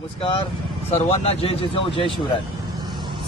नमस्कार सर्वांना जय जिजाऊ जय शिवराय।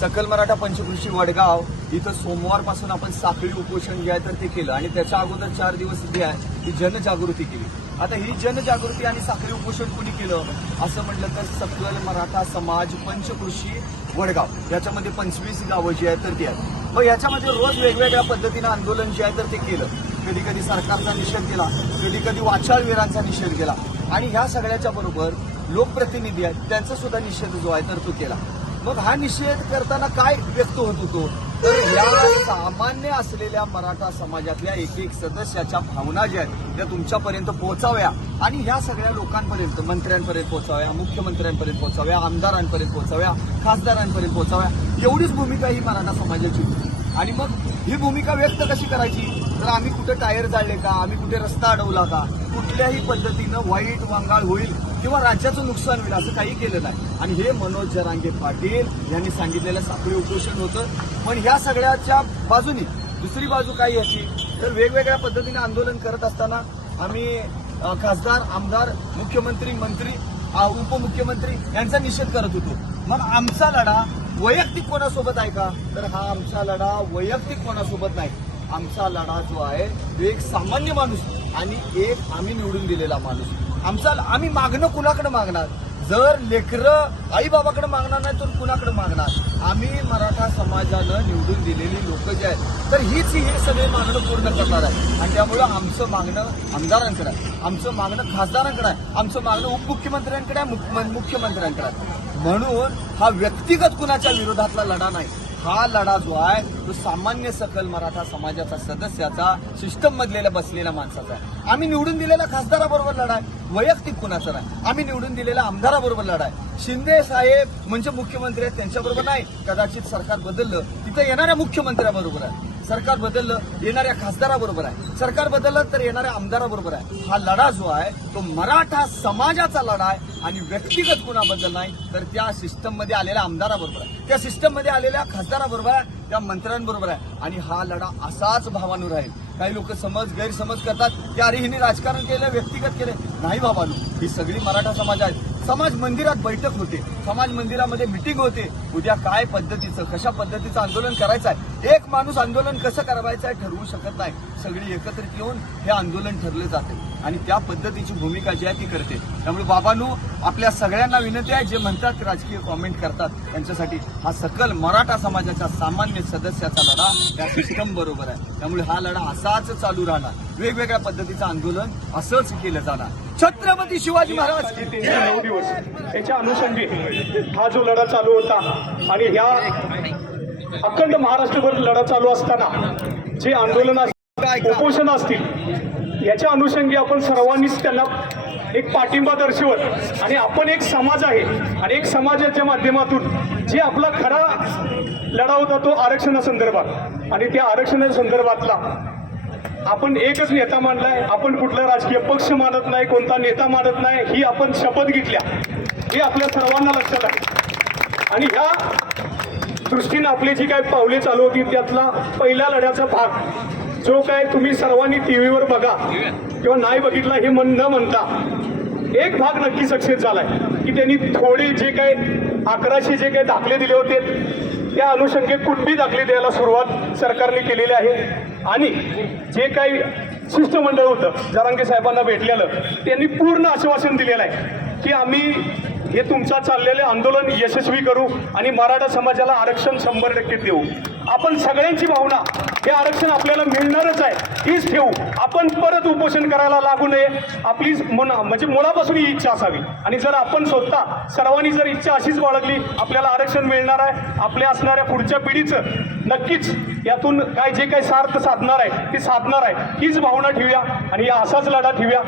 सकल मराठा पंचकृषी वडगाव इथं सोमवारपासून आपण साखळी उपोषण जे आहे तर ते केलं आणि त्याच्या अगोदर 4 दिवस जे आहे ती जनजागृती केली। आता ही जनजागृती आणि साखळी उपोषण कुणी केलं असं म्हटलं तर सकल मराठा समाज पंचकृषी वडगाव याच्यामध्ये 25 गावं जी आहेत तर ती आहेत। मग याच्यामध्ये रोज वेगवेगळ्या पद्धतीनं आंदोलन जे आहे तर ते केलं। कधी कधी सरकारचा निषेध केला, कधी कधी वाचाळवीरांचा निषेध केला आणि ह्या सगळ्याच्या बरोबर लोकप्रतिनिधी आहेत त्यांचा सुद्धा निषेध जो आहे तर तो केला। मग हा निषेध करताना काय व्यक्त होत होतो तर ह्या सामान्य असलेल्या मराठा समाजातल्या एक एक सदस्याच्या भावना ज्या आहेत त्या तुमच्यापर्यंत पोहोचाव्या आणि ह्या सगळ्या लोकांपर्यंत, मंत्र्यांपर्यंत पोहोचाव्या, मुख्यमंत्र्यांपर्यंत पोहोचाव्या, आमदारांपर्यंत पोहोचाव्या, खासदारांपर्यंत पोहोचाव्या, एवढीच भूमिका ही मराठा समाजाची होती। आणि मग ही भूमिका व्यक्त कशी करायची तर आम्ही कुठे टायर जाळले का, आम्ही कुठे रस्ता अडवला का, कुठल्याही पद्धतीनं वाईट वांगाळ होईल किंवा राज्याचं नुकसान होईल असं काही केलं नाही। आणि हे मनोज जरांगे पाटील यांनी सांगितलेलं साखळी उपोषण होतं। पण ह्या सगळ्याच्या बाजूनी दुसरी बाजू काय याची तर वेगवेगळ्या पद्धतीने आंदोलन करत असताना आम्ही खासदार, आमदार, मुख्यमंत्री, मंत्री, उपमुख्यमंत्री यांचा निषेध करत होतो। मग आमचा लढा वैयक्तिक कोणासोबत आहे का तर हा आमचा लढा वैयक्तिक कोणासोबत नाही। आमचा लढा जो आहे तो एक सामान्य माणूस आणि एक आम्ही निवडून दिलेला माणूस। आम्ही मागणं कुणाकडे मागणार जर लेकरं आई बाबाकडे मागणार नाही तर कुणाकडे मागणार। आम्ही मराठा समाजानं निवडून दिलेली लोक जे आहेत तर हीच हे सगळे मागणं पूर्ण करणार आहे। आणि त्यामुळं आमचं मागणं आमदारांकडे आहे, आमचं मागणं खासदारांकडे आहे, आमचं मागणं उपमुख्यमंत्र्यांकडे आहे, मुख्यमंत्र्यांकडे आहे। म्हणून हा व्यक्तिगत कुणाच्या विरोधातला लढा नाही, हा लढा जो आहे तो सामान्य सकल मराठा समाजाचा सदस्याचा, सिस्टम मधलेला बसलेल्या माणसाचा आहे। आम्ही निवडून दिलेल्या खासदाराबरोबर लढा आहे, वैयक्तिक कुणाचा नाही। आम्ही निवडून दिलेल्या आमदाराबरोबर लढा आहे। शिंदे साहेब म्हणजे मुख्यमंत्री आहेत त्यांच्याबरोबर नाही, कदाचित सरकार बदललं तिथं येणाऱ्या मुख्यमंत्र्याबरोबर आहे, सरकार बदललं येणाऱ्या खासदाराबरोबर आहे, सरकार बदललं तर येणाऱ्या आमदाराबरोबर आहे। हा लढा जो आहे तो मराठा समाजाचा लढा आहे आणि व्यक्तिगत कुणाबद्दल नाही तर त्या सिस्टम मध्ये आलेल्या आमदाराबरोबर आहे, त्या सिस्टम मध्ये आलेल्या खासदाराबरोबर आहे, त्या मंत्र्यांबरोबर आहे। आणि हा लढा असाच भावानू राहील। काही लोक गैरसमज करतात की अरे हिने राजकारण केलं, व्यक्तिगत केलं, नाही बाबांनो, ही सगळी मराठा समाज आहे। समाज मंदिरात बैठक होते, समाज मंदिरामध्ये मिटिंग होते, उद्या काय पद्धतीचं कशा पद्धतीचं आंदोलन करायचं आहे, एक माणूस आंदोलन कसं करायचं आहे ठरवू शकत नाही, सगळी एकत्रित येऊन हे आंदोलन ठरले जाते आणि त्या पद्धतीची भूमिका जी आहे ती करते। त्यामुळे बाबांनो आपल्या सगळ्यांना विनंती आहे जे म्हणतात राजकीय कॉमेंट करतात त्यांच्यासाठी हा सकल मराठा समाजाच्या सामान्य सदस्याचा लढा त्या सिस्टम बरोबर आहे। त्यामुळे हा लढा असाच चालू राहणार, वेगवेगळ्या पद्धतीचं आंदोलन असंच केलं जाणार। छत्रपती शिवाजी महाराज 9 दिवस याच्या अनुषंगी हा जो लढा चालू होता आणि ह्या अखंड महाराष्ट्रभर लढा चालू असताना जे आंदोलन उपोषण असतील याच्या अनुषंगी आपण सर्वांनीच त्यांना एक पाठिंबा दर्शवत आणि आपण एक समाज आहे आणि एक समाजाच्या माध्यमातून जे आपला खरा लढा होता तो आरक्षणासंदर्भात आणि त्या आरक्षणासंदर्भातला आपण एकच नेता मानलाय, आपण कुठला राजकीय पक्ष मानत नाही, कोणता नेता मानत नाही, ही आपण शपथ घेतल्या हे आपल्या सर्वांना लक्षात आहे। आणि ह्या दृष्टीने आपली जी काही पावले चालू होती त्यातला पहिल्या लढ्याचा भाग जो काय तुम्ही सर्वांनी टीव्हीवर बघा किंवा नाही बघितला हे न म्हणता एक भाग नक्की सक्सेस झालाय की त्यांनी थोडे जे काही 1100 जे काही दाखले दिले होते त्या अनुषंगे कुणबी दाखले द्यायला सुरुवात सरकारने केलेली आहे। आणि जे काही शिष्टमंडळ होतं जरांगे साहेबांना भेटलेलं त्यांनी पूर्ण आश्वासन दिलेलं आहे की आम्ही हे तुमचा चाललेले आंदोलन यशस्वी करू आणि मराठा समाजाला आरक्षण 100% देऊ। आपण सगळ्यांची भावना हे आरक्षण आपल्याला मिळणारच आहे हीच ठेवू, आपण परत उपोषण करायला लागू नये, आपली म्हणजे मुळापासून ही इच्छा असावी। आणि जर आपण स्वतः सर्वांनी जर इच्छा अशीच बाळगली आपल्याला आरक्षण मिळणार आहे, आपल्या असणाऱ्या पुढच्या पिढीचं नक्कीच यातून काय जे काही सार्थ साधणार आहे ते साधणार आहे, हीच भावना ठेवूया आणि असाच लढा ठेवूया।